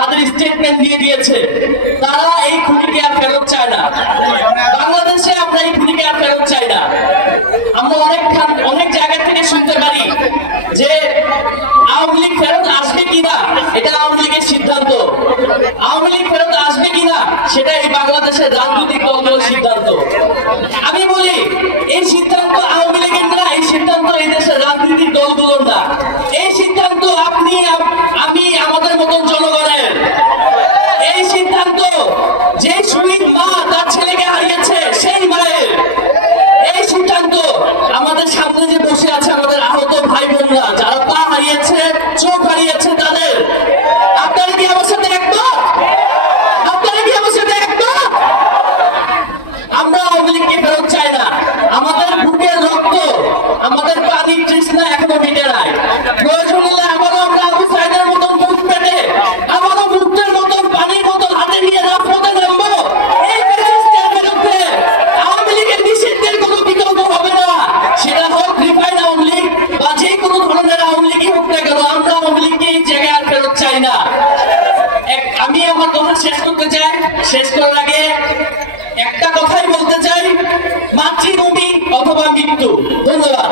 তাদের স্টেটমেন্ট দিয়ে দিয়েছে, তারা এই খুনিকে আর ফেরত চায় না। বাংলাদেশে আমরা এই খুনিকে আর ফেরত চাই না। আমরা অনেক জায়গা থেকে শুনতে পারি যে আওয়ামী লীগ ফেরত আসবে কিনা এটা আওয়ামী লীগের সিদ্ধান্ত, আওয়ামী লীগ ফেরত আসবে কিনা সেটা এই বাংলাদেশের রাজনৈতিক দলগুলোর সিদ্ধান্ত। আমি বলি এই সিদ্ধান্ত আওয়ামী লীগের না, এই সিদ্ধান্ত এই দেশের রাজনৈতিক দলগুলোর না, এই সিদ্ধান্ত আপনি আমি আমাদের মতন জনগণের। এই সিদ্ধান্ত যে শহীদ মা তার ছেলেকে হারিয়েছে সেই মায়ের। এই সিদ্ধান্ত আমাদের সামনে যে বসে আছে আমাদের আহত ভাই বোনরা যারা পা হারিয়েছে, চোখ হারিয়েছে তাদের। আপনারা কি আমার সাথে একমত? আপনারা কি আমার সাথে একমত? আমরা আওয়ামী লীগকে ফেরত চাই না। আমাদের বুকের রক্ত, আমাদের পানির তৃষ্ণা এখনো মিটে নাই। প্রয়োজন হলে আবারও আমরা আবু সাইদের মতন বুক পেটে আবারও মুক্তের মতন পানির বোতল হাতে নিয়ে রাজপথে নামবো। এই ফ্যাসিস্টের বিরুদ্ধে আওয়ামী লীগের নিষিদ্ধের কোনো বিকল্প হবে না। সেটা হোক রিফাইন আওয়ামী লীগ বা যে কোনো ধরনের আওয়ামী লীগই হোক না কেন, আমরা আওয়ামী লীগকে এই জায়গায় আর ফেরত চাই না। আমি আমার কথা শেষ করতে চাই। শেষ করার আগে একটা কথাই বলতে চাই, মাতৃভূমি অথবা মৃত্যু। ধন্যবাদ।